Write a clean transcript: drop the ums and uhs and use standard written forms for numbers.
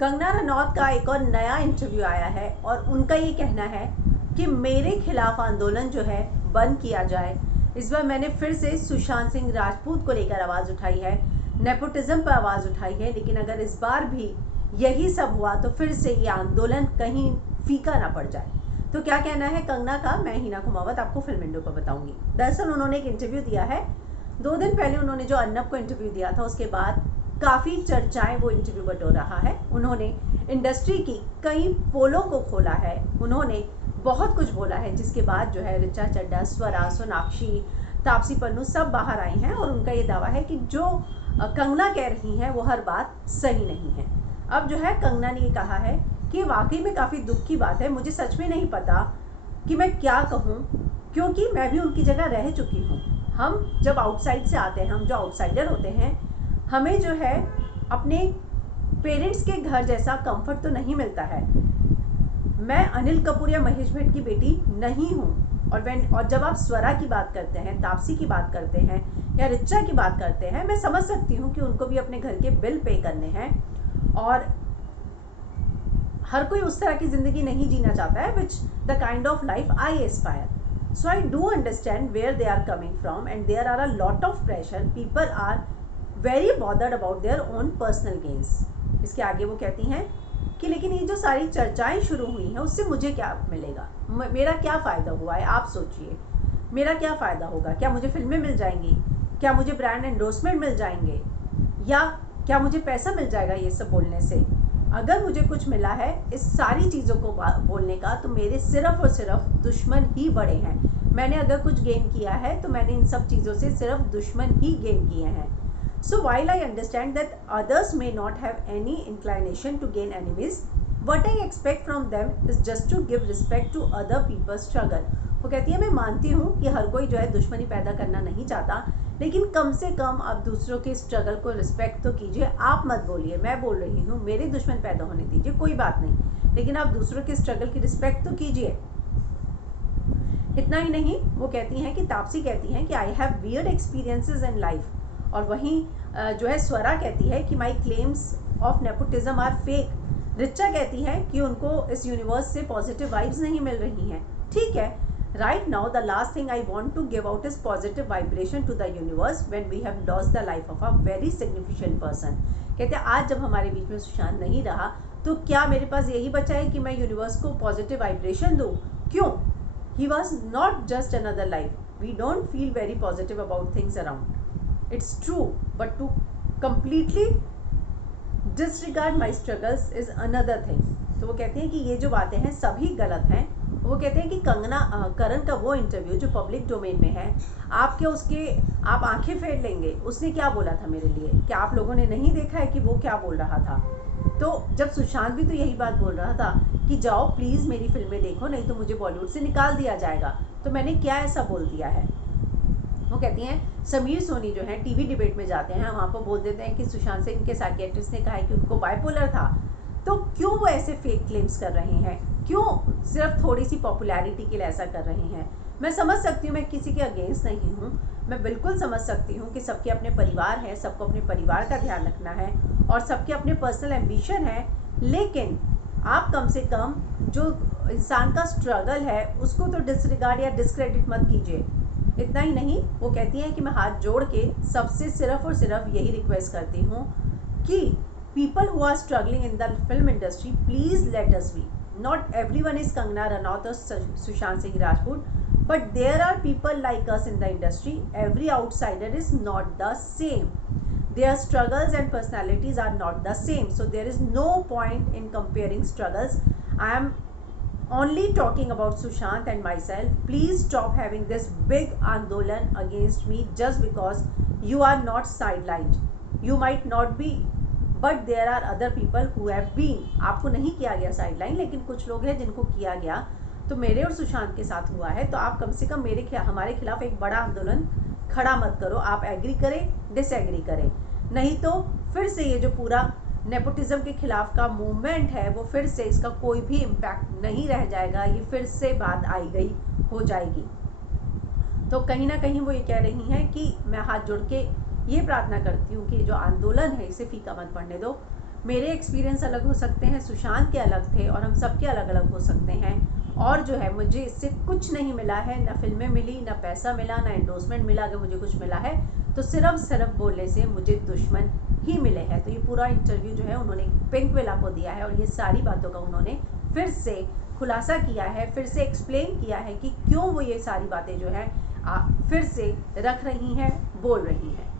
कंगना रनौत का एक और नया इंटरव्यू आया है और उनका ये कहना है कि मेरे खिलाफ आंदोलन जो है बंद किया जाए। इस बार मैंने फिर से सुशांत सिंह राजपूत को लेकर आवाज़ उठाई है, नेपोटिज्म पर आवाज़ उठाई है, लेकिन अगर इस बार भी यही सब हुआ तो फिर से ये आंदोलन कहीं फीका ना पड़ जाए। तो क्या कहना है कंगना का, मैं हिना कुमावत आपको फिल्म विंडो पर बताऊंगी। दरअसल उन्होंने एक इंटरव्यू दिया है 2 दिन पहले। उन्होंने जो अर्नब को इंटरव्यू दिया था उसके बाद काफ़ी चर्चाएं वो इंटरव्यू बटोर रहा है। उन्होंने इंडस्ट्री की कई पोलों को खोला है, उन्होंने बहुत कुछ बोला है, जिसके बाद जो है ऋचा चड्ढा, स्वरा, सोनाक्षी, तापसी पन्नू सब बाहर आई हैं और उनका ये दावा है कि जो कंगना कह रही हैं वो हर बात सही नहीं है। अब जो है कंगना ने ये कहा है कि वाकई में काफ़ी दुख की बात है, मुझे सच में नहीं पता कि मैं क्या कहूँ, क्योंकि मैं भी उनकी जगह रह चुकी हूँ। हम जब आउटसाइड से आते हैं, हम जो आउटसाइडर होते हैं, हमें जो है अपने पेरेंट्स के घर जैसा कंफर्ट तो नहीं मिलता है। मैं अनिल कपूर या महेश भट्ट की बेटी नहीं हूँ। और जब आप स्वरा की बात करते हैं, तापसी की बात करते हैं या ऋचा की बात करते हैं, मैं समझ सकती हूँ कि उनको भी अपने घर के बिल पे करने हैं और हर कोई उस तरह की ज़िंदगी नहीं जीना चाहता है, which the kind of life I Aspire. So I do understand where they are coming from, and there are a lot of pressure. People are very bothered about their own personal gains. इसके आगे वो कहती हैं कि लेकिन ये जो सारी चर्चाएं शुरू हुई हैं उससे मुझे क्या मिलेगा, मेरा क्या फ़ायदा हुआ है, आप सोचिए मेरा क्या फ़ायदा होगा। क्या मुझे फिल्में मिल जाएंगी, क्या मुझे ब्रांड एंडोर्समेंट मिल जाएंगे, या क्या मुझे पैसा मिल जाएगा ये सब बोलने से। अगर मुझे कुछ मिला है इस सारी चीज़ों को बोलने का, तो मेरे सिर्फ और सिर्फ दुश्मन ही बड़े हैं। मैंने अगर कुछ गेन किया है तो मैंने इन सब चीज़ों से सिर्फ दुश्मन ही गेन किए हैं। So while I understand that others may not have any inclination to gain enemies, what I expect from them is just to give respect to other people's struggle. वो कहती है मैं मानती हूँ कि हर कोई जो है दुश्मनी पैदा करना नहीं चाहता, लेकिन कम से कम आप दूसरों के स्ट्रगल को रिस्पेक्ट तो कीजिए। आप मत बोलिए, मैं बोल रही हूँ मेरे दुश्मन पैदा होने दीजिए, कोई बात नहीं, लेकिन आप दूसरों के स्ट्रगल की रिस्पेक्ट तो कीजिए। इतना ही नहीं, वो कहती हैं कि तापसी कहती हैं कि I have weird experiences in life, और वहीं जो है स्वरा कहती है कि my claims of nepotism are fake. Richa कहती है कि उनको इस यूनिवर्स से पॉजिटिव वाइब्स नहीं मिल रही हैं। ठीक है, right now the last thing I want to give out is positive vibration to the universe when we have lost the life of a very significant person. कहते हैं आज जब हमारे बीच में सुशांत नहीं रहा तो क्या मेरे पास यही बचा है कि मैं यूनिवर्स को पॉजिटिव वाइब्रेशन दूँ? क्यों? He was not just another life. We don't feel very positive about things around. It's true, but to completely disregard my struggles is another thing. तो वो कहते हैं कि ये जो बातें हैं सभी गलत हैं। वो कहते हैं कि कंगना करण का वो इंटरव्यू जो पब्लिक डोमेन में है, आप आंखें फेर लेंगे, उसने क्या बोला था मेरे लिए, क्या आप लोगों ने नहीं देखा है कि वो क्या बोल रहा था? तो जब सुशांत भी तो यही बात बोल रहा था कि जाओ प्लीज़ मेरी फिल्में देखो, नहीं तो मुझे बॉलीवुड से निकाल दिया जाएगा, तो मैंने क्या ऐसा बोल दिया है? वो कहती हैं समीर सोनी जो है टीवी डिबेट में जाते हैं, वहाँ पर बोल देते हैं कि सुशांत सिंह के साइकियाट्रिस्ट ने कहा है कि उनको बाइपोलर था। तो क्यों वो ऐसे फेक क्लेम्स कर रहे हैं, क्यों सिर्फ थोड़ी सी पॉपुलैरिटी के लिए ऐसा कर रहे हैं? मैं समझ सकती हूँ, मैं किसी के अगेंस्ट नहीं हूँ, मैं बिल्कुल समझ सकती हूँ कि सबके अपने परिवार हैं, सबको अपने परिवार का ध्यान रखना है और सबके अपने पर्सनल एम्बिशन है, लेकिन आप कम से कम जो इंसान का स्ट्रगल है उसको तो डिसरिगार्ड या डिस्क्रेडिट मत कीजिए। इतना ही नहीं, वो कहती हैं कि मैं हाथ जोड़ के सबसे सिर्फ और सिर्फ यही रिक्वेस्ट करती हूँ कि people who are struggling in the film industry, please let us be. Not everyone is Kangana Ranaut or Sushant Singh Rajput, but there are people like us in the industry. Every outsider is not the same. Their struggles and personalities are not the same. So there is no point in comparing struggles. I am only talking about Sushant and myself. Please stop having this big andolan against me just because you are not sidelined. You might not be, but there are other people who have been. आपको नहीं किया गया sideline, लेकिन कुछ लोग हैं जिनको किया गया, तो मेरे और सुशांत के साथ हुआ है। तो आप कम से कम हमारे खिलाफ एक बड़ा आंदोलन खड़ा मत करो। आप एग्री करें, डिसएग्री करें, नहीं तो फिर से ये जो पूरा नेपोटिज्म के खिलाफ का मूवमेंट है वो फिर से इसका कोई भी इम्पैक्ट नहीं रह जाएगा, ये फिर से बात आई गई हो जाएगी। तो कहीं ना कहीं वो ये कह रही हैं कि मैं हाथ जोड़ के ये प्रार्थना करती हूँ कि जो आंदोलन है इसे फीका मत पड़ने दो। मेरे एक्सपीरियंस अलग हो सकते हैं, सुशांत के अलग थे, और हम सबके अलग अलग हो सकते हैं। और जो है मुझे इससे कुछ नहीं मिला है, ना फिल्में मिली, ना पैसा मिला, ना एंडोर्समेंट मिला। अगर मुझे कुछ मिला है तो सिर्फ बोलने से मुझे दुश्मन ही मिले हैं। तो ये पूरा इंटरव्यू जो है उन्होंने पिंकविला को दिया है, और ये सारी बातों का उन्होंने फिर से खुलासा किया है, फिर से एक्सप्लेन किया है कि क्यों वो ये सारी बातें जो है फिर से रख रही हैं, बोल रही हैं।